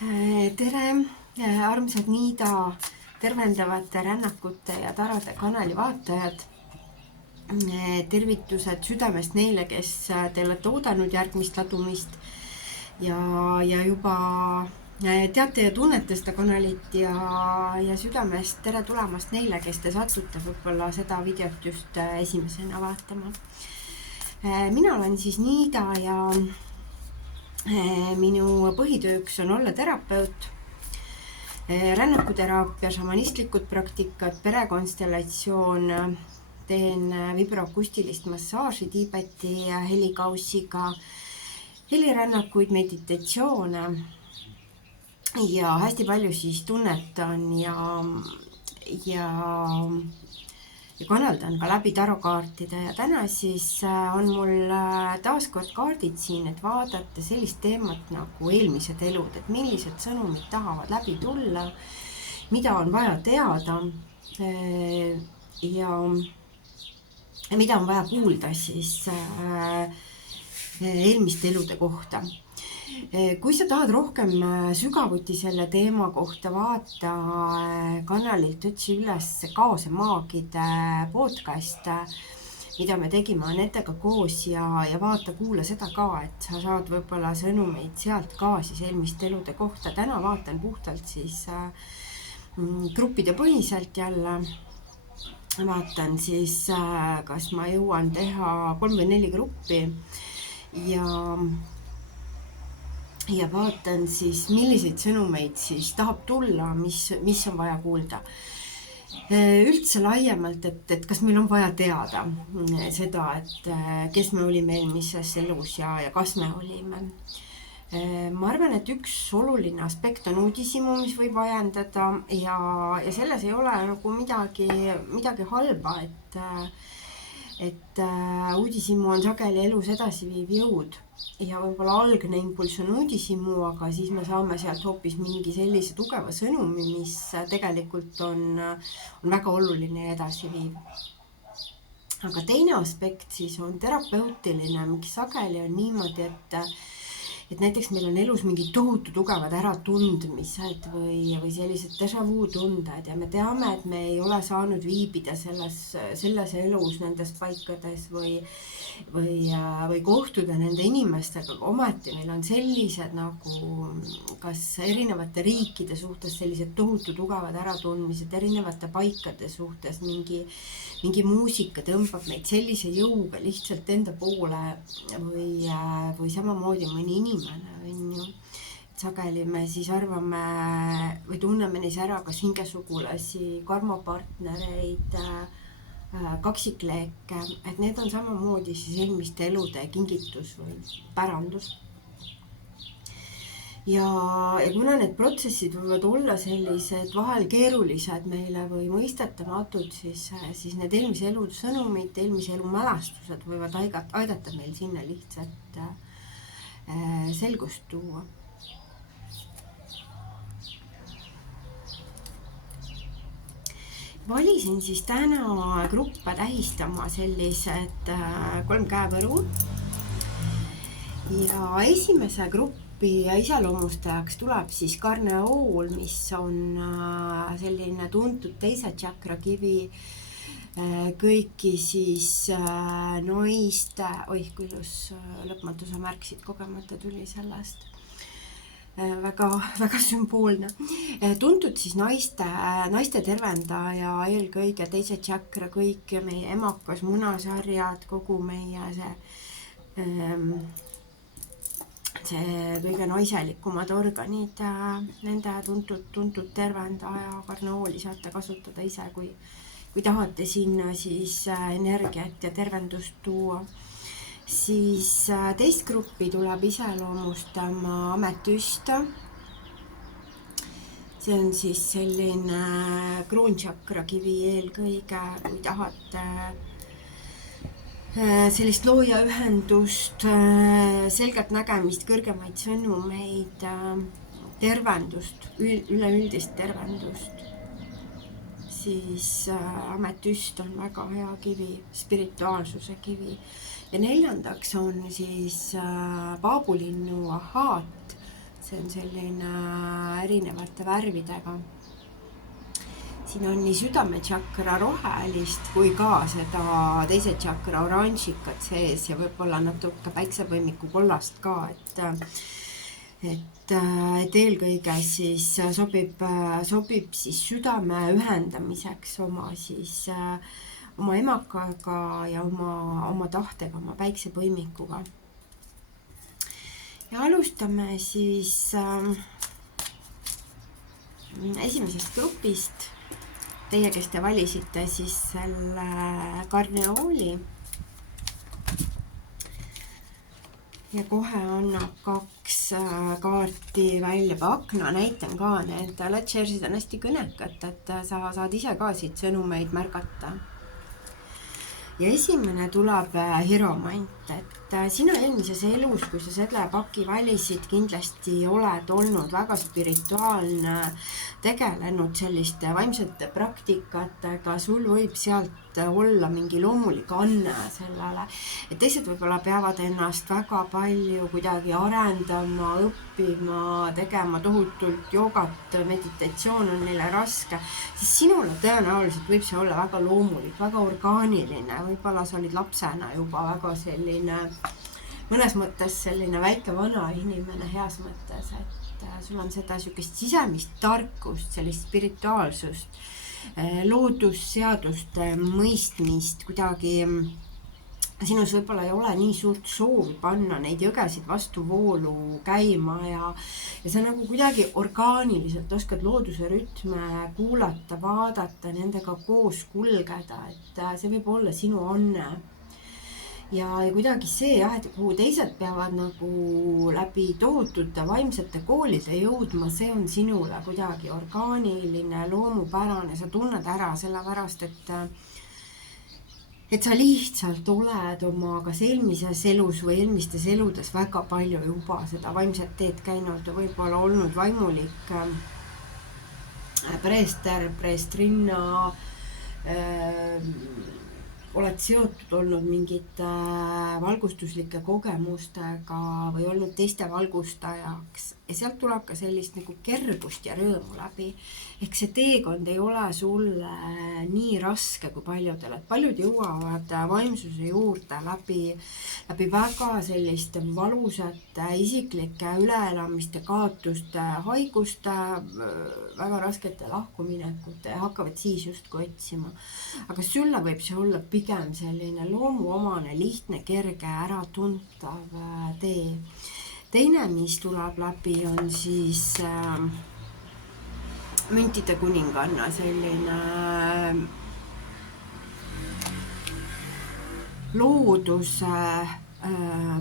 Tere, armsad Niida tervendavate rännakute ja Tarade kanali vaatajad. Tervitused südamest neile, kes te olete oodanud järgmist ladumist ja juba teate ja tunnete seda kanalit ja südamest tere tulemast neile, kes te satute võib-olla seda videot just esimesena vaatama. Mina olen siis Niida ja minu põhitööks on olla terapeut, rännakuteraapia, šamanistlikud praktikad, perekonstellatsioon, teen vibroakustilist massaaži Tiibeti helikaussiga, helirännakuid, meditatsioone ja hästi palju siis tunnetan ja kanaldan ka läbi tarokaartide ja täna siis on mul taaskord kaardid siin, et vaadata sellist teemat nagu eelmised elud, et millised sõnumid tahavad läbi tulla, mida on vaja teada ja mida on vaja kuulda siis eelmiste elude kohta. Kui sa tahad rohkem sügavuti selle teema kohta, vaata kanalilt otsi üles Kaosemaagide podcast, mida me tegime Anetega koos ja vaata, kuula seda ka, et sa saad võib-olla sõnumeid sealt ka siis eelmiste elude kohta. Täna vaatan puhtalt siis gruppide põhiselt jälle. Vaatan siis, kas ma jõuan teha 3 või 4 gruppi ja vaatan siis, milliseid sõnumeid siis tahab tulla, mis on vaja kuulda. Üldse laiemalt, et kas meil on vaja teada seda, et kes me olime eelmises elus ja kas me olime. Ma arvan, et üks oluline aspekt on uudishimu, mis võib ajendada ja selles ei ole nagu midagi halba, et uudishimu on sageli elus edasiviiv jõud ja võib-olla algne impulss on uudishimu, aga siis me saame sealt hoopis mingi sellise tugeva sõnumi, mis tegelikult on väga oluline ja edasiviiv. Aga teine aspekt siis on terapeutiline, miks sageli on niimoodi, et näiteks meil on elus mingid tohutu tugevad äratundmised või sellised déjà vu tunded ja me teame, et me ei ole saanud viibida selles elus nendes paikades või kohtuda nende inimestega, aga ometi meil on sellised nagu kas erinevate riikide suhtes sellised tohutu tugevad äratundmised, erinevate paikade suhtes mingi muusika tõmbab meid sellise jõuga lihtsalt enda poole või samamoodi mõni inimene, on ju. Sageli me siis arvame või tunneme neis ära kas hingesugulasi, karmapartnereid, kaksikleeke, et need on samamoodi siis eelmiste elude kingitus või pärandus. Ja kuna need protsessid võivad olla sellised vahel keerulised meile või mõistetamatud, siis need eelmise elu sõnumid, eelmise elu mälestused võivad aidata meil sinna lihtsalt selgust tuua. Valisin siis täna gruppe tähistama sellised 3 käevõru ja esimese gruppi iseloomustajaks tuleb siis karneool, mis on selline tuntud teise tšakra kivi, kõiki siis naiste, küllus lõpmatuse märksid kogemata tuli sellest. Väga sümboolne. Tuntud siis naiste tervendaja, eelkõige teise tšakra, kõik meie emakas, munasarjad, kogu meie see kõige naiselikumad organid, nende tuntud tervendaja karneooli saate kasutada ise, kui tahate sinna siis energiat ja tervendust tuua. Siis teist gruppi tuleb iseloomustama ametüsta. See on siis selline kroonchakra kivi eelkõige, kui tahate sellist looja ühendust, selgelt nägemist, kõrgemaid sõnumeid, tervendust, üleüldist tervendust. Siis ametüst on väga hea kivi, spirituaalsuse kivi. Ja 4. on siis paabulinnu ahaat see on selline erinevate värvidega. Siin on nii südametšakra rohelist kui ka seda teise tšakra oranžikat sees ja võib-olla natuke päiksepõimiku kollast ka, et eelkõige siis sobib siis südame ühendamiseks oma emakaga ja oma tahtega, oma päiksepõimikuga. Ja alustame siis esimesest grupist. Teie, kes te valisite siis selle karneooli. Ja kohe annab 2 kaarti välja akna, näitan ka, need ledgersid on hästi kõnekad, et sa saad ise ka siit sõnumeid märgata. Ja esimene tuleb hiromant, et sina eelmises elus, kui sa selle paki valisid, kindlasti oled olnud väga spirituaalne, tegelenud selliste vaimsete praktikatega, sul võib sealt olla mingi loomulik anne sellele, et teised võib-olla peavad ennast väga palju kuidagi arendama, õppima, tegema tohutult joogat, meditatsioon on neile raske, siis sinule tõenäoliselt võib see olla väga loomulik, väga orgaaniline, võib-olla sa olid lapsena juba väga selline, mõnes mõttes selline väike vana inimene heas mõttes, et sul on seda sükest sisemist tarkust, sellist spirituaalsust, loodusseaduste mõistmist, kuidagi sinus võib-olla ei ole nii suurt soovi panna neid jõgesid vastu voolu käima ja sa nagu kuidagi orgaaniliselt oskad looduse rütme kuulata, vaadata, nendega koos kulgeda, et see võib olla sinu anne. Ja kuidagi see jah, et kuhu teised peavad nagu läbi tohutute vaimsete koolide jõudma, see on sinule kuidagi orgaaniline, loomupärane, sa tunned ära sellepärast, et sa lihtsalt oled oma kas eelmises elus või eelmistes eludes väga palju juba seda vaimset teed käinud ja võib-olla olnud vaimulik preester, preestrinna, oled seotud olnud mingite valgustuslike kogemustega või olnud teiste valgustajaks ja sealt tuleb ka sellist nagu kergust ja rõõmu läbi. Ehk see teekond ei ole sulle nii raske kui paljudel, et paljud jõuavad vaimsuse juurde läbi väga selliste valusate isiklike üleelamiste, kaotuste, haiguste, väga raskete lahkuminekute ja hakkavad siis justkui otsima. Aga sulle võib see olla pigem selline loomuomane, lihtne, kerge, äratuntav tee. Teine, mis tuleb läbi, on siis müntide kuninganna, selline looduse,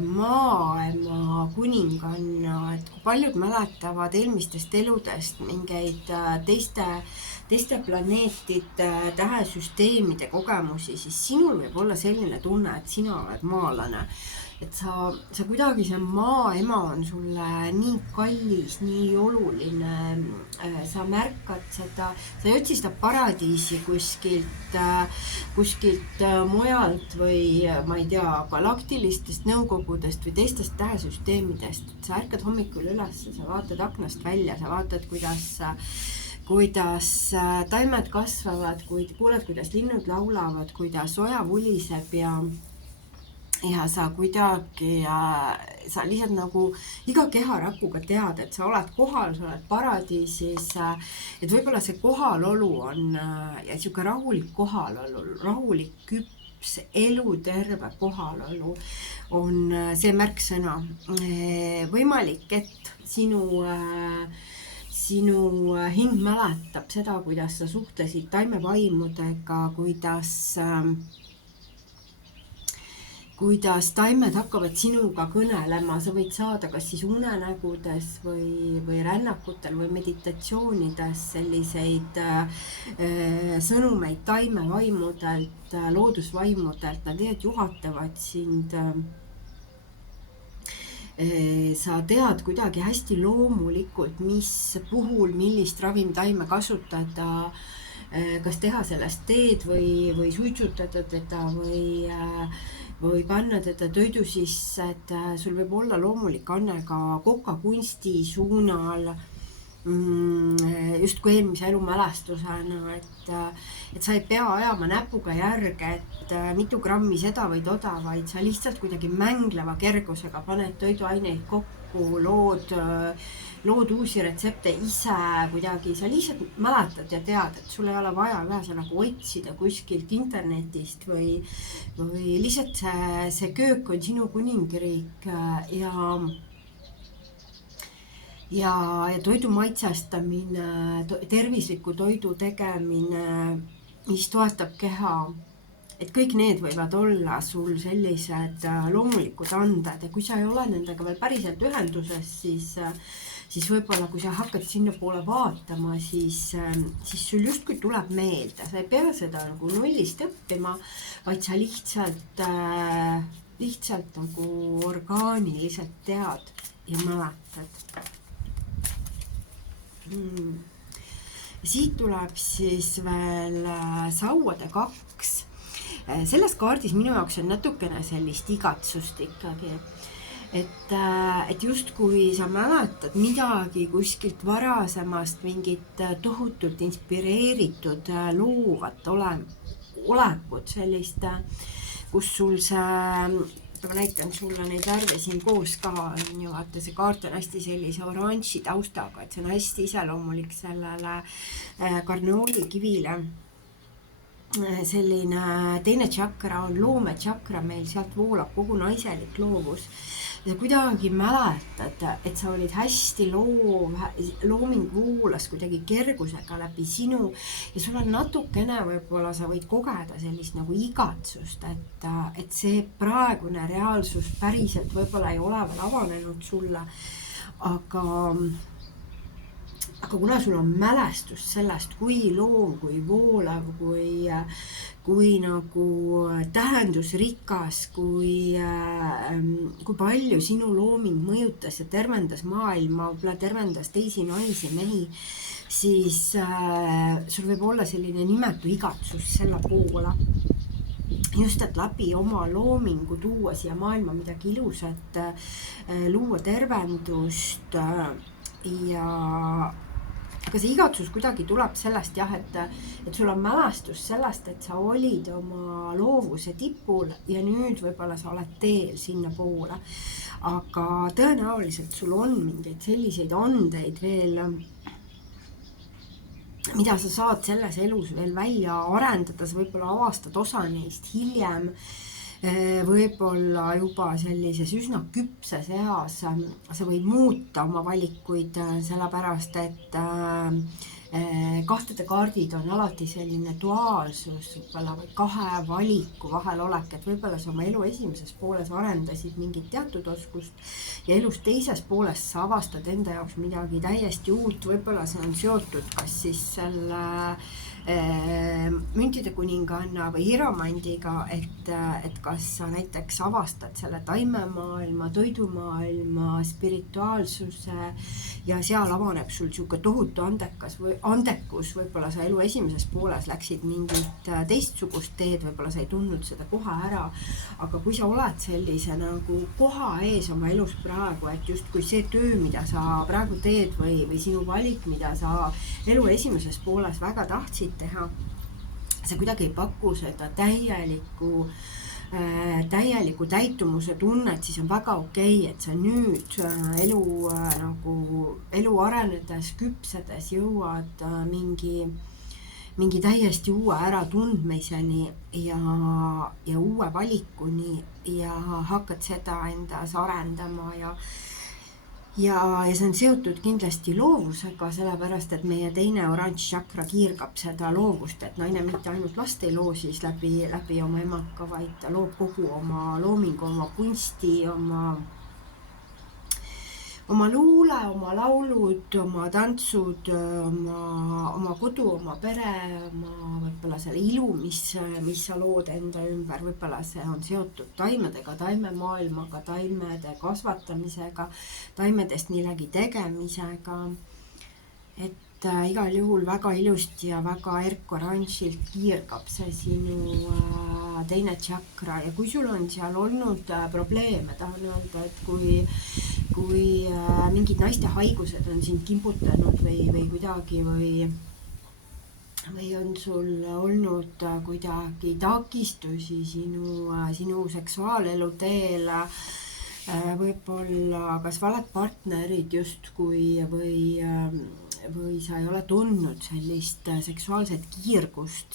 maailma kuninganna, et kui paljud mäletavad eelmistest eludest mingeid teiste planeetide, tähesüsteemide kogemusi, siis sinul võib olla selline tunne, et sina oled maalane. Et sa kuidagi see maaema on sulle nii kallis, nii oluline, sa märkad seda, sa ei otsi seda paradiisi kuskilt mujalt või ma ei tea, galaktilistest nõukogudest või teistest tähesüsteemidest. Sa ärkad hommikul üles, sa vaatad aknast välja, sa vaatad, kuidas taimed kasvavad, kuuled, kuidas linnud laulavad, kuidas oja vuliseb ja sa kuidagi, sa lihtsalt nagu iga keharakuga tead, et sa oled kohal, sa oled paradiisis, et võib-olla see kohalolu on ja siuke rahulik kohalolu, rahulik küps, eluterve kohalolu on see märksõna. Võimalik, et sinu hing mäletab seda, kuidas sa suhtlesid taimevaimudega, kuidas taimed hakkavad sinuga kõnelema, sa võid saada kas siis unenägudes või rännakutel või meditatsioonides selliseid sõnumeid taimevaimudelt, loodusvaimudelt, nad juhatavad sind. Sa tead kuidagi hästi loomulikult, mis puhul, millist ravimtaime kasutada, kas teha sellest teed või suitsutada teda või panna teda toidu sisse, et sul võib olla loomulik anne ka kokakunsti suunal, justkui eelmise elu mälestusena, et sa ei pea ajama näpuga järge, et mitu grammi seda või toda, vaid sa lihtsalt kuidagi mängleva kergusega paned toiduaineid kokku, lood uusi retsepte ise kuidagi, sa lihtsalt mäletad ja tead, et sul ei ole vaja ühesõnaga otsida kuskilt internetist või lihtsalt see köök on sinu kuningriik ja toidu maitsestamine, tervisliku toidu tegemine, mis toetab keha, et kõik need võivad olla sul sellised loomulikud anded ja kui sa ei ole nendega veel päriselt ühenduses, siis võib-olla kui sa hakkad sinna poole vaatama, siis sul justkui tuleb meelde, sa ei pea seda nagu nullist õppima, vaid sa lihtsalt nagu orgaaniliselt tead ja mäletad. Siit tuleb siis veel sauade 2. Selles kaardis minu jaoks on natukene sellist igatsust ikkagi, et justkui sa mäletad midagi kuskilt varasemast, mingit tohutult inspireeritud loovat olekut sellist, kus sul see, ma näitan sulle neid värve siin koos ka, on ju, vaata see kaart on hästi sellise oranži taustaga, et see on hästi iseloomulik sellele karneoolikivile. Selline teine tšakra on loometšakra meil, sealt voolab kogu naiselik loovus. Ja kuidagi mäletad, et sa olid hästi looming voolas kuidagi kergusega läbi sinu ja sul on natukene võib-olla sa võid kogeda sellist nagu igatsust, et see praegune reaalsus päriselt võib-olla ei ole veel avanenud sulle, aga kuna sul on mälestus sellest, kui loov, kui voolav, kui nagu tähendusrikas, kui palju sinu looming mõjutas ja tervendas maailma, võib-olla tervendas teisi naisi, mehi, siis sul võib olla selline nimetu igatsus selle poole. Just, et läbi oma loomingu tuua siia maailma midagi ilusat, luua tervendust aga see igatsus kuidagi tuleb sellest jah, et sul on mälestus sellest, et sa olid oma loovuse tipul ja nüüd võib-olla sa oled teel sinna poole. Aga tõenäoliselt sul on mingeid selliseid andeid veel, mida sa saad selles elus veel välja arendada, sa võib-olla avastad osa neist hiljem, võib-olla juba sellises üsna küpses eas sa võid muuta oma valikuid, sellepärast et kahtede kaardid on alati selline duaalsus võib-olla või kahe valiku vahel olek, et võib-olla sa oma elu esimeses pooles arendasid mingit teatud oskust ja elus teises pooles sa avastad enda jaoks midagi täiesti uut, võib-olla see on seotud kas siis selle müntide kuninganna või hieromandiga, et kas sa näiteks avastad selle taimemaailma, toidumaailma, spirituaalsuse ja seal avaneb sul siuke tohutu andekus, võib-olla sa elu esimeses pooles läksid mingit teistsugust teed, võib-olla sa ei tundnud seda kohe ära, aga kui sa oled sellise nagu koha ees oma elus praegu, et justkui see töö, mida sa praegu teed või sinu valik, mida sa elu esimeses pooles väga tahtsid teha, see kuidagi ei paku seda täieliku täitumuse tunnet, siis on väga okei, et sa nüüd elu arenedes, küpsedes jõuad mingi täiesti uue äratundmiseni ja uue valikuni ja hakkad seda endas arendama ja see on seotud kindlasti loovusega, sellepärast, et meie teine oranž tšakra kiirgab seda loovust, et naine mitte ainult last ei loo siis läbi oma emaka, vaid ta loob kogu oma loomingu, oma kunsti, oma luule, oma laulud, oma tantsud, oma kodu, oma pere, oma võib-olla selle ilu, mis sa lood enda ümber, võib-olla see on seotud taimedega, taimemaailmaga, taimede kasvatamisega, taimedest millegi tegemisega, et igal juhul väga ilusti ja väga erkoranžilt kiirgab see sinu teine tšakra ja kui sul on seal olnud probleeme, tahan öelda, et kui mingid naiste haigused on sind kimbutanud või kuidagi või on sul olnud kuidagi takistusi sinu seksuaalelu teel, võib-olla kas valed partnerid justkui või sa ei ole tundnud sellist seksuaalset kiirgust,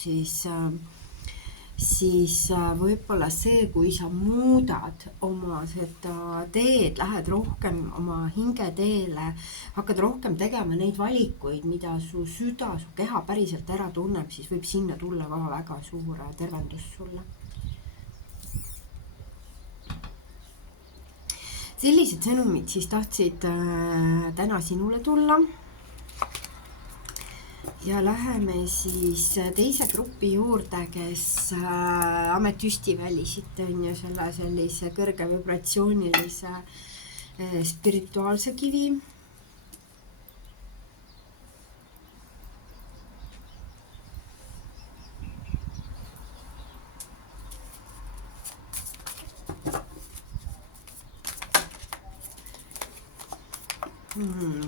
siis võib-olla see, kui sa muudad oma seda teed, lähed rohkem oma hingeteele, hakkad rohkem tegema neid valikuid, mida su süda, su keha päriselt ära tunneb, siis võib sinna tulla ka väga suur tervendus sulle. Sellised sõnumid siis tahtsid täna sinule tulla. Ja läheme siis teise grupi juurde, kes ametüsti välisid on ju sellise kõrge vibratsioonilise spirituaalse kivi.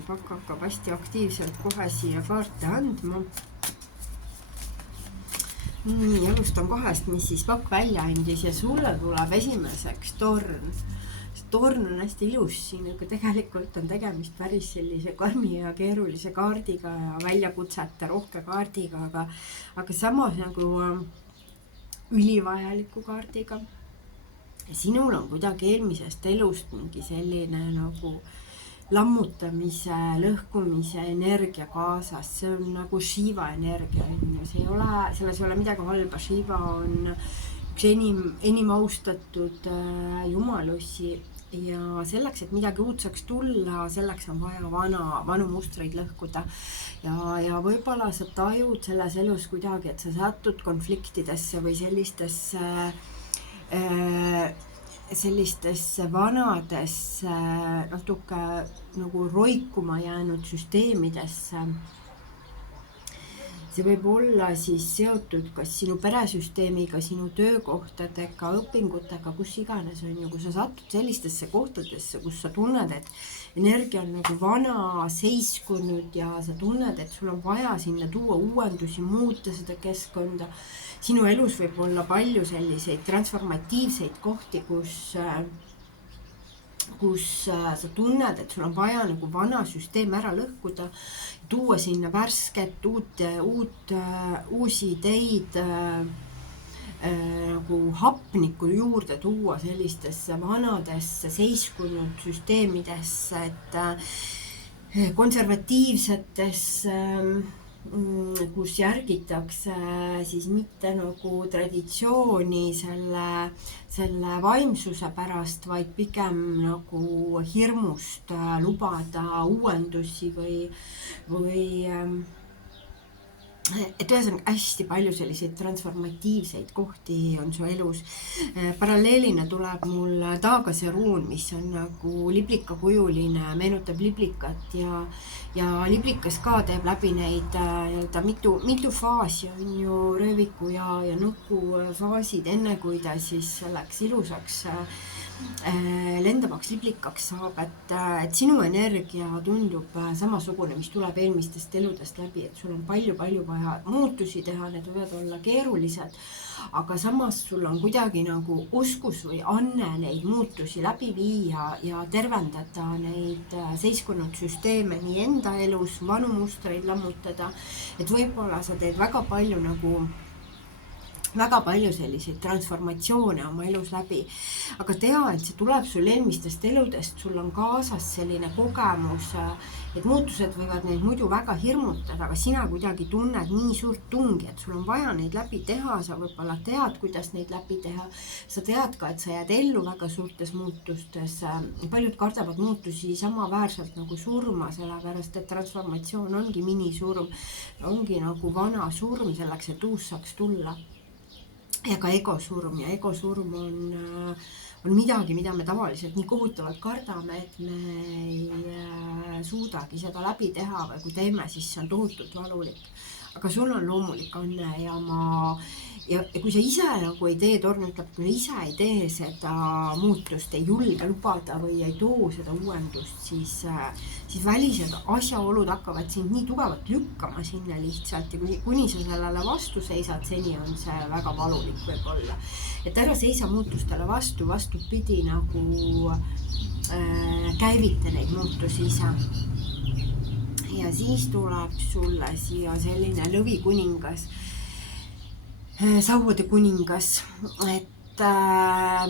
Pakk hakkab hästi aktiivselt kohe siia kaarte andma. Alustan kahest, mis siis pakk välja andis ja sulle tuleb esimeseks torn. Torn on hästi ilus siin, aga tegelikult on tegemist päris sellise karmi ja keerulise kaardiga ja väljakutsete rohke kaardiga, aga samas nagu ülivajaliku kaardiga. Sinul on kuidagi eelmisest elust mingi selline nagu lammutamise, lõhkumise energia kaasas, see on nagu Shiva energia, selles ei ole midagi halba. Shiva on üks enim austatud jumalusi ja selleks, et midagi uut saaks tulla, selleks on vaja vanu mustreid lõhkuda ja võib-olla sa tajud selles elus kuidagi, et sa satud konfliktidesse või sellistesse vanadesse natuke nagu roikuma jäänud süsteemidesse. See võib olla siis seotud kas sinu peresüsteemiga, sinu töökohtadega, õpingutega, kus iganes on ju, kui sa satud sellistesse kohtadesse, kus sa tunned, et energia on nagu vana, seiskunud ja sa tunned, et sul on vaja sinna tuua uuendusi, muuta seda keskkonda. Sinu elus võib olla palju selliseid transformatiivseid kohti, kus sa tunned, et sul on vaja nagu vana süsteem ära lõhkuda, tuua sinna värsket, uusi ideid, nagu hapnikku juurde tuua sellistesse vanadesse seiskunud süsteemidesse, et konservatiivsetesse, kus järgitakse siis mitte nagu traditsiooni selle vaimsuse pärast, vaid pigem nagu hirmust lubada uuendusi või et ühesõnaga hästi palju selliseid transformatiivseid kohti on su elus. Paralleelina tuleb mul taagase ruun, mis on nagu liblikakujuline, meenutab liblikat ja liblikas ka teeb läbi neid mitu faasi on ju, rööviku ja nuku faasid, enne kui ta siis selleks ilusaks lendavaks liblikaks saab, et sinu energia tundub samasugune, mis tuleb eelmistest eludest läbi, et sul on palju vaja muutusi teha, need võivad olla keerulised, aga samas sul on kuidagi nagu oskus või anne neid muutusi läbi viia ja tervendada neid seiskunud süsteeme nii enda elus, vanu mustreid lammutada, et võib-olla sa teed väga palju selliseid transformatsioone oma elus läbi, aga tea, et see tuleb sul eelmistest eludest, sul on kaasas selline kogemus, et muutused võivad neid muidu väga hirmutada, aga sina kuidagi tunned nii suurt tungi, et sul on vaja neid läbi teha, sa võib-olla tead, kuidas neid läbi teha, sa tead ka, et sa jääd ellu väga suurtes muutustes, paljud kardavad muutusi samaväärselt nagu surma, sellepärast et transformatsioon ongi minisurm, ongi nagu vana surm selleks, et uus saaks tulla. Ja ka egosurm ja egosurm on midagi, mida me tavaliselt nii kohutavalt kardame, et me ei suudagi seda läbi teha või kui teeme, siis see on tohutult valulik. aga sul on loomulik õnne ja kui sa ise nagu ei tee, Torn ütleb, kui sa ise ei tee seda muutust, ei julge lubada või ei too seda uuendust, siis välised asjaolud hakkavad sind nii tugevalt lükkama sinna lihtsalt ja kuni sa sellele vastu seisad, seni on see väga valulik võib-olla. Et ära seisa muutustele vastu, vastupidi nagu käivita neid muutusi ise. Ja siis tuleb sulle siia selline lõvikuningas, sauade kuningas, et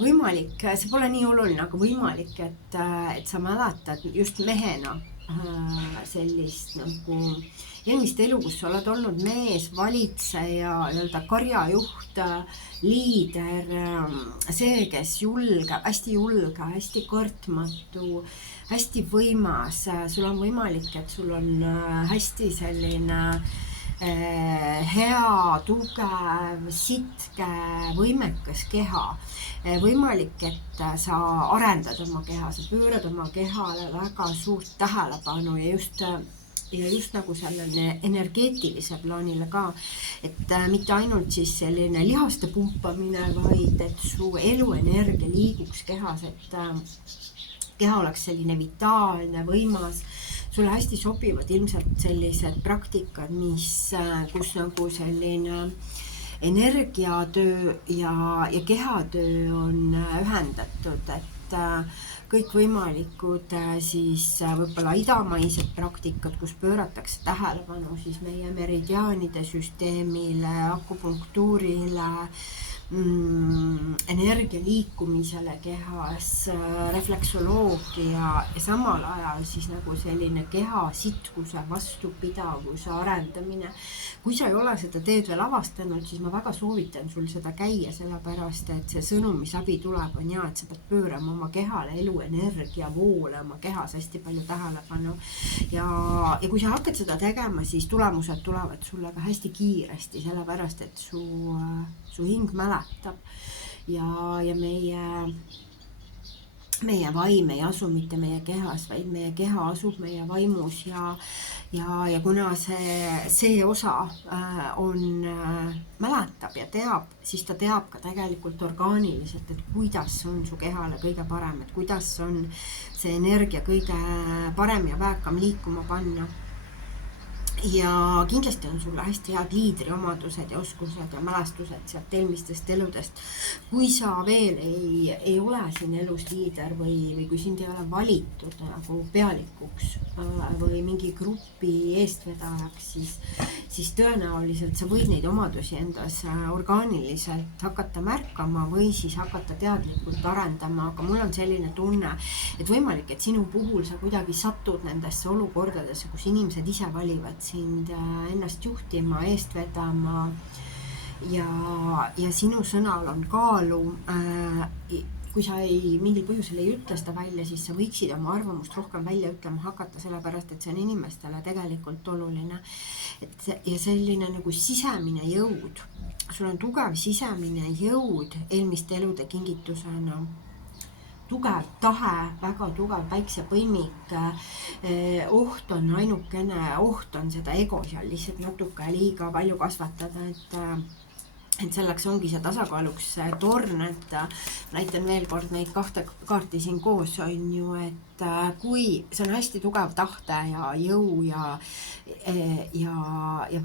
võimalik, see pole nii oluline, aga võimalik, et sa mäletad just mehena sellist nagu eelmist elu, kus sa oled olnud mees, valitseja, karjajuht, liider, see, kes hästi julge, hästi kartmatu, hästi võimas, sul on võimalik, et sul on hästi selline hea, tugev, sitke, võimekas keha. Võimalik, et sa arendad oma keha, sa pöörad oma kehale väga suurt tähelepanu ja just nagu sellele energeetilise plaanile ka, et mitte ainult siis selline lihaste pumpamine, vaid et su eluenergia liiguks kehas, et keha oleks selline vitaalne, võimas. Sulle hästi sobivad ilmselt sellised praktikad, kus nagu selline energiatöö ja kehatöö on ühendatud, et kõikvõimalikud siis võib-olla idamaised praktikad, kus pööratakse tähelepanu siis meie meridiaanide süsteemile, akupunktuurile, energia liikumisele kehas, refleksoloogia ja samal ajal siis nagu selline keha sitkuse, vastupidavuse arendamine. Kui sa ei ole seda teed veel avastanud, siis ma väga soovitan sul seda käia, sellepärast, et see sõnum, mis läbi tuleb, on et sa pead pöörama oma kehale eluenergia voole oma kehas hästi palju tähelepanu. Ja kui sa hakkad seda tegema, siis tulemused tulevad sulle ka hästi kiiresti, sellepärast, et su hing mäletab ja meie vaim ei asu mitte meie kehas, vaid meie keha asub meie vaimus ja kuna see osa mäletab ja teab, siis ta teab ka tegelikult orgaaniliselt, et kuidas on su kehale kõige parem, et kuidas on see energia kõige parem ja väekam liikuma panna. Ja kindlasti on sulle hästi head liidriomadused ja oskused ja mälestused sealt eelmistest eludest. Kui sa veel ei ole siin elus liider või kui sind ei ole valitud nagu pealikuks või mingi grupi eestvedajaks, siis tõenäoliselt sa võid neid omadusi endas orgaaniliselt hakata märkama või siis hakata teadlikult arendama, aga mul on selline tunne, et võimalik, et sinu puhul sa kuidagi satud nendesse olukordadesse, kus inimesed ise valivad sind ennast juhtima, eest vedama ja sinu sõnal on kaalu. Kui sa mingil põhjusel ei ütle seda välja, siis sa võiksid oma arvamust rohkem välja ütlema hakata, sellepärast, et see on inimestele tegelikult oluline. Ja selline nagu sisemine jõud, sul on tugev sisemine jõud eelmiste elude kingitusena, tugev tahe, väga tugev päiksepõimik, oht on ainukene, oht on seda ego seal lihtsalt natuke liiga palju kasvatada, et selleks ongi see tasakaaluks torn, et näitan veel kord neid kahte kaarti siin koos on ju, et kui see on hästi tugev tahte ja jõu ja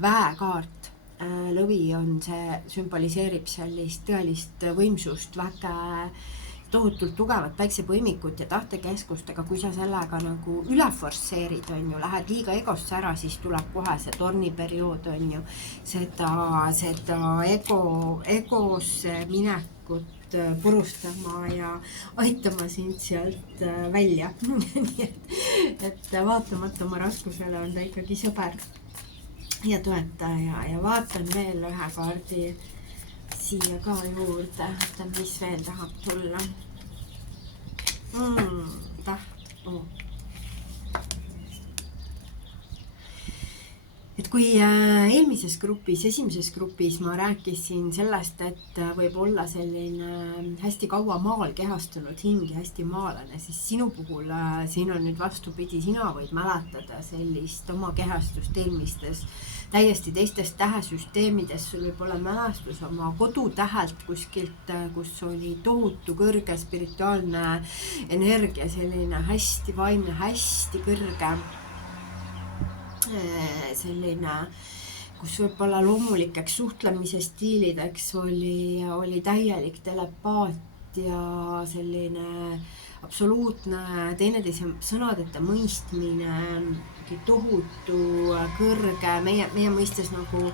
väekaart, lõvi on see, sümboliseerib sellist tõelist võimsust, väge, tohutult tugevat päiksepõimikut ja tahtekeskust, aga kui sa sellega nagu üle forsseerid, on ju, lähed liiga egosse ära, siis tuleb kohe see torniperiood, on ju, seda egosse minekut purustama ja aitama sind sealt välja. Nii et vaatamata oma raskusele on ta ikkagi sõber ja toetaja ja vaatan veel ühe kaardi siia ka juurde, et mis veel tahab tulla. Et kui eelmises grupis, esimeses grupis ma rääkisin sellest, et võib olla selline hästi kaua maal kehastunud hing ja hästi maalane, siis sinu puhul siin on nüüd vastupidi, sina võid mäletada sellist oma kehastust eelmistes täiesti teistes tähesüsteemides, sul võib olla mälestus oma kodutähelt kuskilt, kus oli tohutu kõrge spirituaalne energia, selline hästi vaimne, hästi kõrge selline, kus võib-olla loomulikeks suhtlemise stiilideks oli täielik telepaatia, selline absoluutne teineteise sõnadeta mõistmine, tohutu kõrge, meie mõistes nagu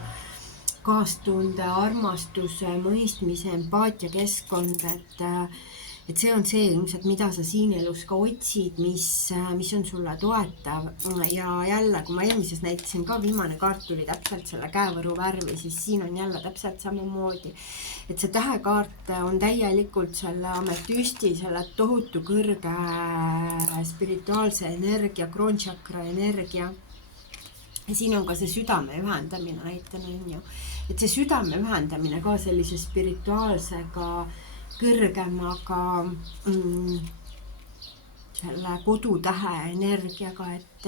kaastunde, armastuse, mõistmise, empaatia keskkond, et see on see ilmselt, mida sa siin elus ka otsid, mis on sulle toetav. Ja jälle, kui ma eelmises näitasin ka, viimane kaart tuli täpselt selle käevõru värvi, siis siin on jälle täpselt samamoodi. Et see tähekaart on täielikult selle ametüsti, selle tohutu kõrge spirituaalse energia, kroonchakra energia. Ja siin on ka see südame ühendamine, näitan on ju. Et see südame ühendamine ka sellise spirituaalsega kõrgemaga selle kodutähe energiaga, et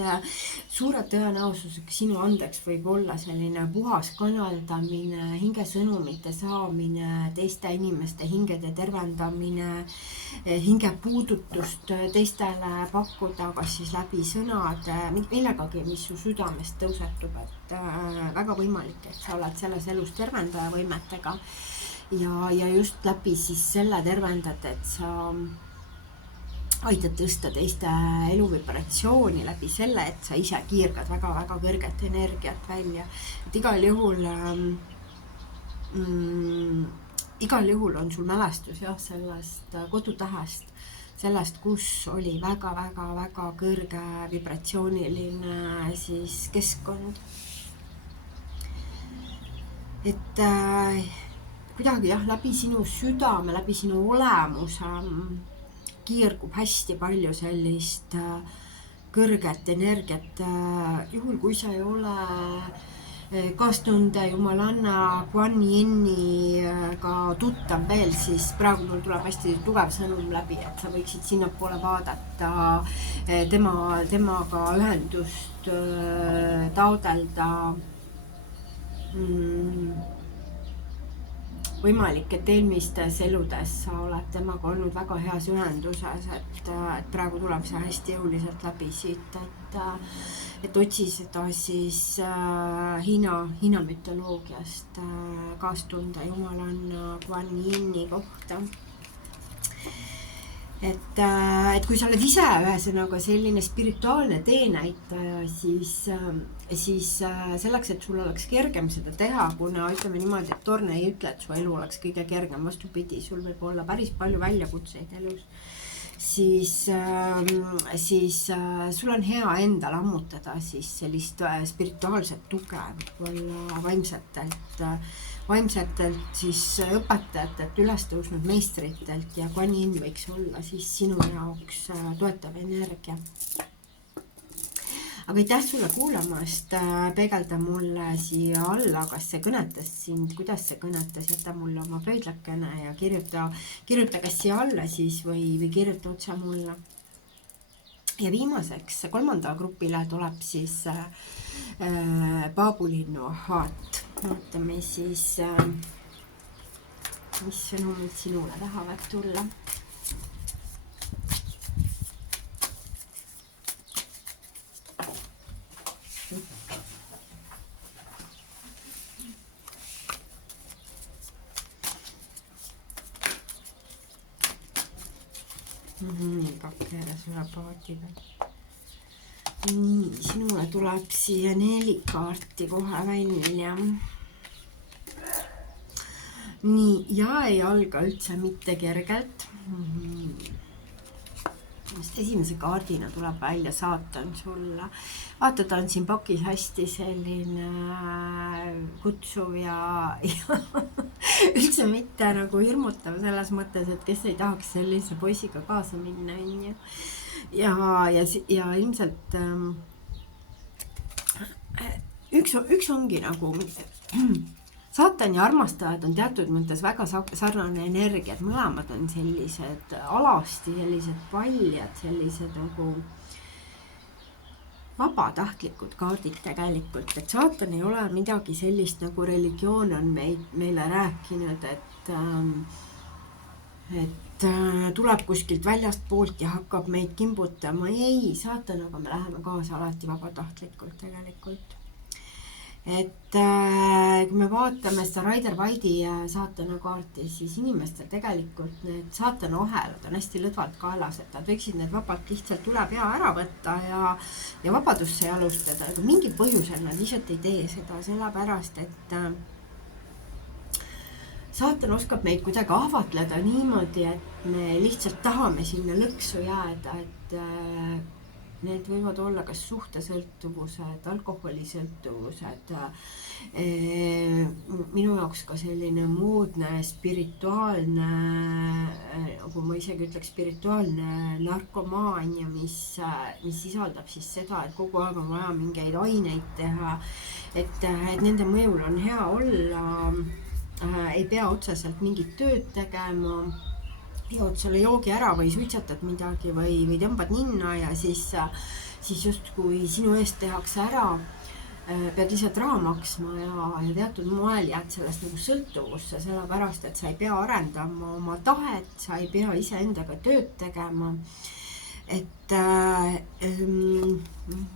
suure tõenäosusega sinu andeks võib olla selline puhas kanaldamine, hingesõnumite saamine, teiste inimeste hingede tervendamine, hingepuudutust teistele pakkuda, kas siis läbi sõnade, millegagi, mis su südamest tõusetub, et väga võimalik, et sa oled selles elus tervendaja võimetega. Ja just läbi siis selle tervendad, et sa aitad tõsta teiste eluvibratsiooni läbi selle, et sa ise kiirgad väga-väga kõrget energiat välja. Et igal juhul on sul mälestus jah, sellest kodutähest, sellest, kus oli väga-väga-väga kõrge vibratsiooniline siis keskkond. Et kuidagi jah, läbi sinu südame, läbi sinu olemuse kiirgub hästi palju sellist kõrget energiat. Juhul, kui sa ei ole kaastunde jumalanna Kuan Yiniga tuttav veel, siis praegu mul tuleb hästi tugev sõnum läbi, et sa võiksid sinnapoole vaadata, temaga ühendust taodelda. Võimalik, et eelmistes eludes sa oled temaga olnud väga heas ühenduses, et praegu tuleb see hästi jõuliselt läbi siit, et otsi seda siis Hiina mütoloogiast kaastunde jumalanna Kuan Yini kohta. Et kui sa oled ise ühesõnaga selline spirituaalne teenäitaja, siis selleks, et sul oleks kergem seda teha, kuna ütleme niimoodi, et Torne ei ütle, et su elu oleks kõige kergem, vastupidi, sul võib olla päris palju väljakutseid elus, siis sul on hea endal ammutada siis sellist spirituaalset tuge, võib-olla vaimsetelt siis õpetajatelt, üles tõusnud meistritelt ja Kuan Yin võiks olla siis sinu jaoks toetav energia. Aga aitäh sulle kuulamast, peegelda mulle siia alla, kas see kõnetas sind, kuidas see kõnetas, jäta mulle oma pöidlakene ja kirjuta kas siia alla siis või kirjuta otse mulle. Ja viimaseks, 3. grupile tuleb siis Paabulinnu ahaat. Vaatame siis, mis sõnumid sinule tahavad tulla. Kakkeere sulle paatiga. Nii, sinule tuleb siia 4 kaarti kohe välja. Nii, ja ei alga üldse mitte kergelt. Esimese kaardina tuleb välja saatan sulle. Vaata, ta on siin pakis hästi selline kutsuv ja üldse mitte nagu hirmutav selles mõttes, et kes ei tahaks sellise poisiga kaasa minna. Ja ilmselt üks ongi nagu saatan ja armastajad on teatud mõttes väga sarnane energia, et mõlemad on sellised alasti, sellised paljad, sellised nagu vabatahtlikud kaardid tegelikult, et saatan ei ole midagi sellist, nagu religioon on meile rääkinud, et tuleb kuskilt väljast poolt ja hakkab meid kimbutama. Ei, saatanaga me läheme kaasa alati vabatahtlikult tegelikult. Et kui me vaatame seda Rider Waite'i saatana kaarti, siis inimestel tegelikult need saatana ohelad on hästi lõdvalt kaelas, et nad võiksid need vabalt lihtsalt üle pea ära võtta ja vabadusse jalustada, aga mingil põhjusel nad lihtsalt ei tee seda, sellepärast et saatan oskab meid kuidagi ahvatleda niimoodi, et me lihtsalt tahame sinna lõksu jääda, et need võivad olla kas suhtesõltuvused, alkoholisõltuvused, minu jaoks ka selline moodne, spirituaalne, nagu ma isegi ütleks, spirituaalne narkomaania, mis sisaldab siis seda, et kogu aeg on vaja mingeid aineid teha, et nende mõjul on hea olla, ei pea otseselt mingit tööd tegema, jood selle joogi ära või suitsetad midagi või tõmbad ninna ja siis just kui sinu eest tehakse ära, pead lihtsalt raha maksma ja teatud moel jääd sellest nagu sõltuvusse, sellepärast et sa ei pea arendama oma tahet, sa ei pea iseendaga tööd tegema. Et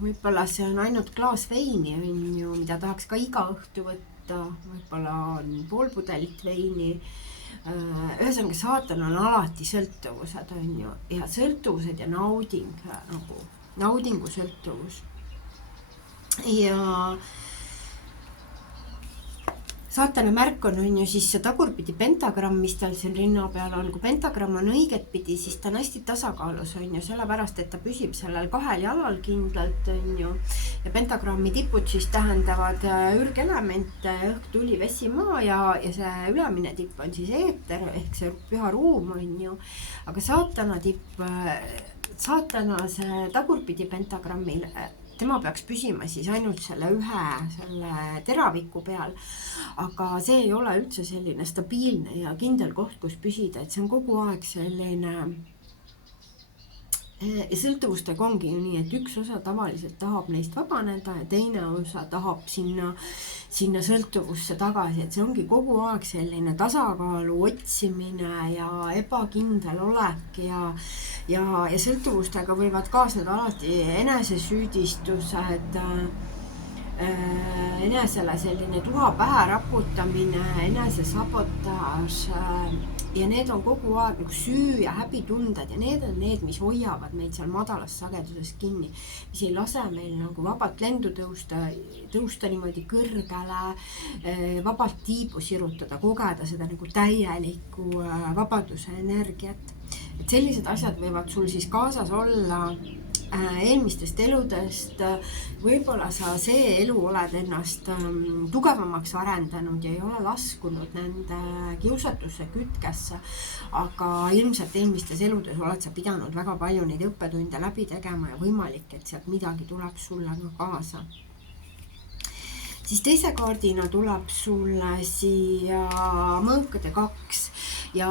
võib-olla see on ainult klaas veini, mida tahaks ka iga õhtu võtta, võib-olla on pool pudelit veini. Ühesõnaga saatan on alati sõltuvused, on ju, ja sõltuvused ja nauding, nagu naudingu sõltuvus. Ja saatana märk on ju siis see tagurpidi pentagramm, mis tal siin rinna peal on. Kui pentagramm on õiget pidi, siis ta on hästi tasakaalus, on ju, sellepärast, et ta püsib sellel kahel jalal kindlalt, on ju. Ja pentagrammi tipud siis tähendavad ürgelemente, õhk, tuli, vesi, maa ja see ülemine tipp on siis eeter, ehk see püha ruum, on ju. Aga saatana tipp, saatana see tagurpidi pentagrammil, tema peaks püsima siis ainult selle teraviku peal, aga see ei ole üldse selline stabiilne ja kindel koht, kus püsida, et see on kogu aeg selline sõltuvustega ongi ju nii, et üks osa tavaliselt tahab neist vabaneda ja teine osa tahab sinna sõltuvusse tagasi, et see ongi kogu aeg selline tasakaalu otsimine ja ebakindel olek ja sõltuvustega võivad kaasneda alati enesesüüdistused, enesele selline tuha pähe raputamine, enesesabotaaž ja need on kogu aeg nagu süü ja häbitunded ja need on need, mis hoiavad meid seal madalas sageduses kinni, mis ei lase meil nagu vabalt lendu tõusta niimoodi kõrgele, vabalt tiibu sirutada, kogeda seda nagu täielikku vabaduse energiat. Et sellised asjad võivad sul siis kaasas olla eelmistest eludest, võib-olla sa see elu oled ennast tugevamaks arendanud ja ei ole laskunud nende kiusatusse kütkesse, aga ilmselt eelmistes eludes oled sa pidanud väga palju neid õppetunde läbi tegema ja võimalik, et sealt midagi tuleb sulle ka kaasa. Siis teise kaardina tuleb sulle siia mõõkade 2 ja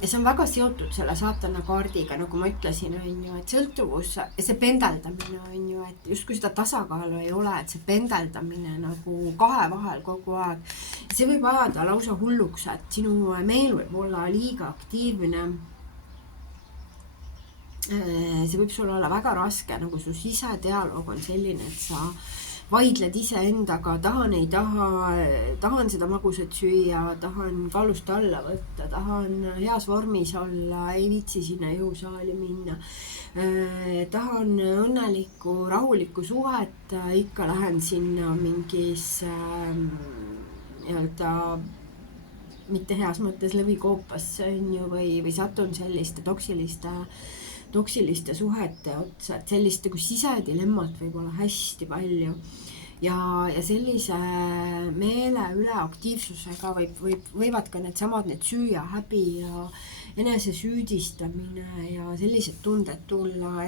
see on väga seotud selle saatana kaardiga, nagu ma ütlesin, on ju, et sõltuvus ja see pendeldamine on ju, et justkui seda tasakaalu ei ole, et see pendeldamine nagu kahe vahel kogu aeg. See võib ajada lausa hulluks, et sinu meel võib olla liiga aktiivne. See võib sul olla väga raske, nagu su sisedialoog on selline, et sa vaidled iseendaga, tahan, ei taha, tahan seda magusat süüa, tahan kaalust alla võtta, tahan heas vormis olla, ei viitsi sinna jõusaali minna, tahan õnnelikku, rahulikku suhet, ikka lähen sinna mingis mitte heas mõttes lõvikoopasse või satun selliste toksiliste suhete otsa, et selliste, kus sisedilemmat võib olla hästi palju ja sellise meele üleaktiivsusega võivad ka need süü ja häbi ja enesesüüdistamine ja sellised tunded tulla,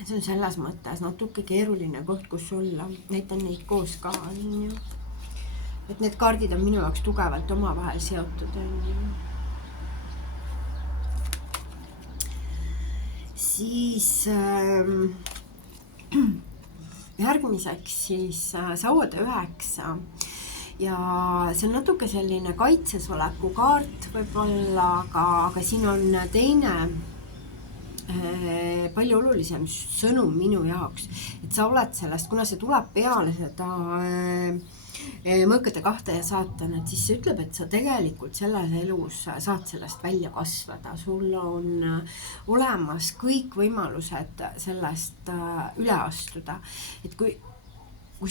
see on selles mõttes natuke keeruline koht, kus olla. Näitan neid koos ka, on ju. Et need kaardid on minu jaoks tugevalt omavahel seotud, on ju. Siis järgmiseks siis sauade 9 ja see on natuke selline kaitses oleku kaart võib-olla, aga siin on teine palju olulisem sõnum minu jaoks, et sa oled sellest, kuna see tuleb peale seda mõõkade 2 ja saatanat, siis see ütleb, et sa tegelikult selles elus saad sellest välja kasvada, sul on olemas kõik võimalused sellest üle astuda. Et kui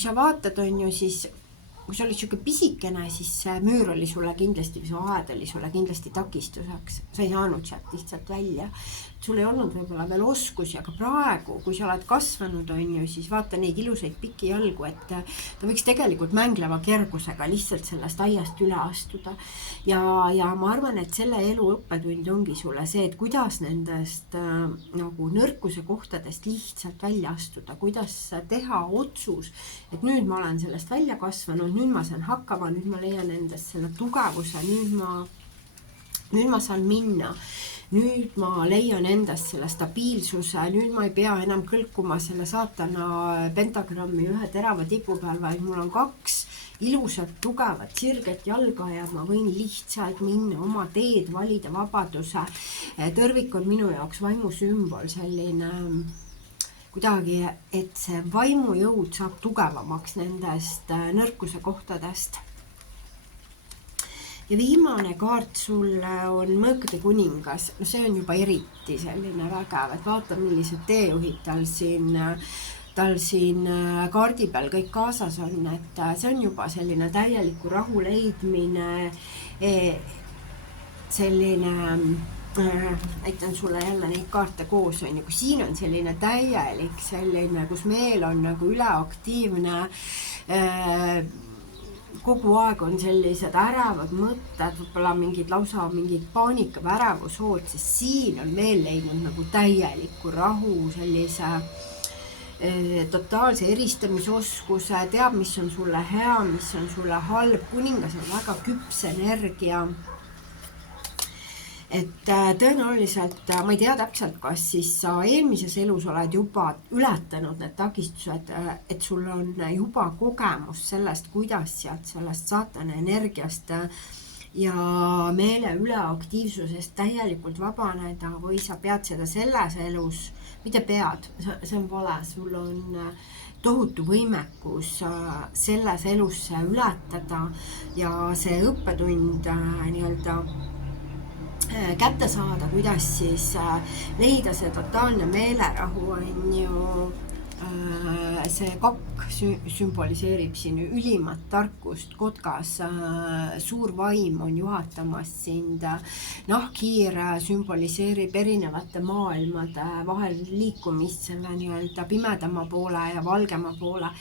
sa vaatad, on ju, siis kui sa olid siuke pisikene, siis see müür oli sulle kindlasti, või see aed oli sulle kindlasti takistuseks. Sa ei saanud sealt lihtsalt välja. Sul ei olnud võib-olla veel oskusi, aga praegu, kui sa oled kasvanud, on ju, siis vaata neid ilusaid piki jalgu, et ta võiks tegelikult mängleva kergusega lihtsalt sellest aiast üle astuda. Ja ma arvan, et selle elu õppetund ongi sulle see, et kuidas nendest nagu nõrkuse kohtadest lihtsalt välja astuda, kuidas teha otsus, et nüüd ma olen sellest välja kasvanud, nüüd ma saan hakkama, nüüd ma leian endast selle tugevuse, nüüd ma saan minna. Nüüd ma leian endast selle stabiilsuse, nüüd ma ei pea enam kõlkuma selle saatana pentagrammi ühe terava tipu peal, vaid mul on 2 ilusat, tugevat, sirget jalga ja ma võin lihtsalt minna oma teed, valida vabaduse. Tõrvik on minu jaoks vaimusümbol selline kuidagi, et see vaimujõud saab tugevamaks nendest nõrkuse kohtadest. Ja viimane kaart sulle on mõõkade kuningas. No see on juba eriti selline vägev, et vaata, millised teejuhid tal siin kaardi peal kõik kaasas on, et see on juba selline täieliku rahu leidmine, selline, näitan sulle jälle neid kaarte koos, on ju, kui siin on selline täielik selline, kus meel on nagu üleaktiivne, kogu aeg on sellised ärevad mõtted, võib-olla mingid lausa mingid paanika või ärevushood, siis siin on meel leidnud nagu täieliku rahu, sellise totaalse eristamisoskuse, teab, mis on sulle hea, mis on sulle halb. Kuningas on väga küps energia. Et tõenäoliselt, ma ei tea täpselt, kas siis sa eelmises elus oled juba ületanud need takistused, et sul on juba kogemus sellest, kuidas sealt sellest saatana energiast ja meele üleaktiivsusest täielikult vabaneda, või sa pead seda selles elus, mitte pead, see on vale, sul on tohutu võimekus selles elus ületada ja see õppetund nii-öelda kätte saada, kuidas siis leida see totaalne meelerahu, on ju. See kakk sümboliseerib siin ülimat tarkust, kotkas, suur vaim on juhatamas sind, nahkhiir sümboliseerib erinevate maailmade vahel liikumist selle nii-öelda pimedama poole ja valgema poole,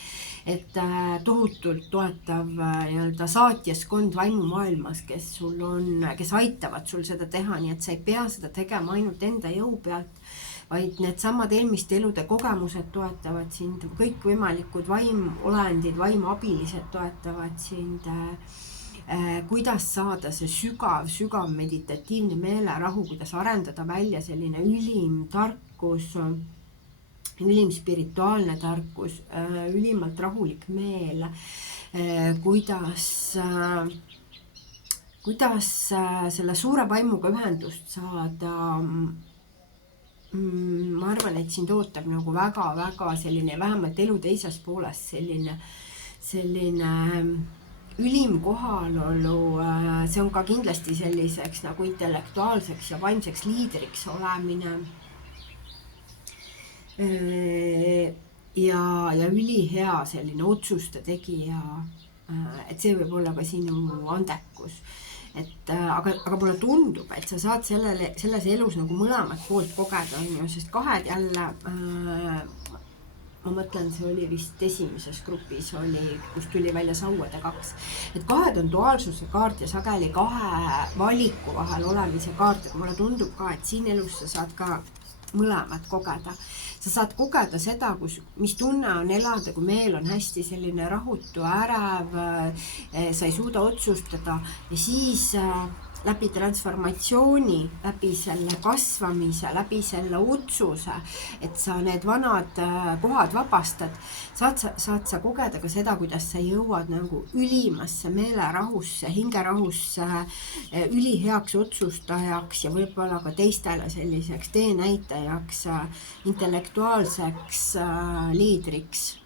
et tohutult toetav nii-öelda saatjaskond vaimumaailmas, kes aitavad sul seda teha, nii et sa ei pea seda tegema ainult enda jõu pealt, vaid need samad eelmiste elude kogemused toetavad sind, kõik võimalikud vaimolendid, vaimabilised toetavad sind, kuidas saada see sügav meditatiivne meelerahu, kuidas arendada välja selline ülim tarkus, ülim spirituaalne tarkus, ülimalt rahulik meel, kuidas selle suure vaimuga ühendust saada. Ma arvan, et sind ootab nagu väga selline, vähemalt elu teises pooles selline ülim kohalolu, see on ka kindlasti selliseks nagu intellektuaalseks ja vaimseks liidriks olemine ja ülihea selline otsuste tegija, et see võib olla ka sinu andekus. Aga mulle tundub, et sa saad selles elus nagu mõlemat poolt kogeda, sest kahed jälle, ma mõtlen, see oli vist esimeses grupis, kus tuli välja sauade 2, et kahed on duaalsuse kaart ja sageli 2 valiku vahel olemise kaart, aga mulle tundub ka, et siin elus sa saad ka mõlemat kogeda. Sa saad kogeda seda, mis tunne on elada, kui meel on hästi selline rahutu, ärev, sa ei suuda otsustada ja siis läbi transformatsiooni, läbi selle kasvamise, läbi selle otsuse, et sa need vanad kohad vabastad, saad sa kogeda ka seda, kuidas sa jõuad nagu ülimasse meelerahusse, hingerahusse, üliheaks otsustajaks ja võib-olla ka teistele selliseks teenäitajaks, intellektuaalseks liidriks,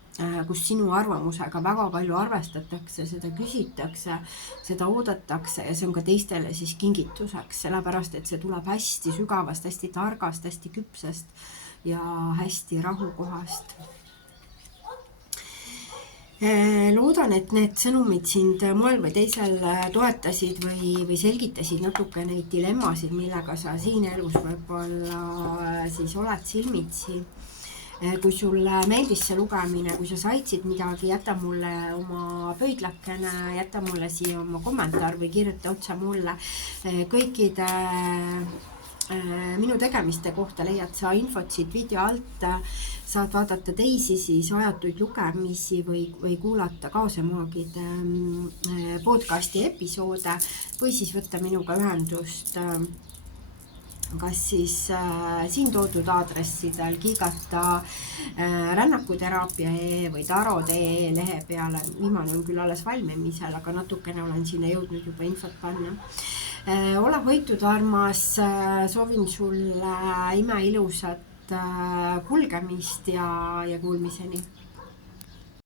kus sinu arvamusega väga palju arvestatakse, seda küsitakse, seda oodatakse ja see on ka teistele siis kingituseks, sellepärast et see tuleb hästi sügavast, hästi targast, hästi küpsest ja hästi rahukohast. Loodan, et need sõnumid sind moel või teisel toetasid või selgitasid natuke neid dilemmasid, millega sa siin elus võib-olla siis oled silmitsi. Kui sulle meeldis see lugemine, kui sa said siit midagi, jäta mulle oma pöidlakene, jäta mulle siia oma kommentaar või kirjuta otse mulle. Kõikide minu tegemiste kohta leiad sa infot siit video alt, saad vaadata teisi siis ajatuid lugemisi või kuulata Kaasemaagide podcasti episoode või siis võtta minuga ühendust kas siis siin toodud aadressidel kiigata rännakuteraapia.ee või taro.ee lehe peale. Viimane on küll alles valmimisel, aga natukene olen sinna jõudnud juba infot panna. Ole hoitud, armas, soovin sulle imeilusat kulgemist ja kuulmiseni.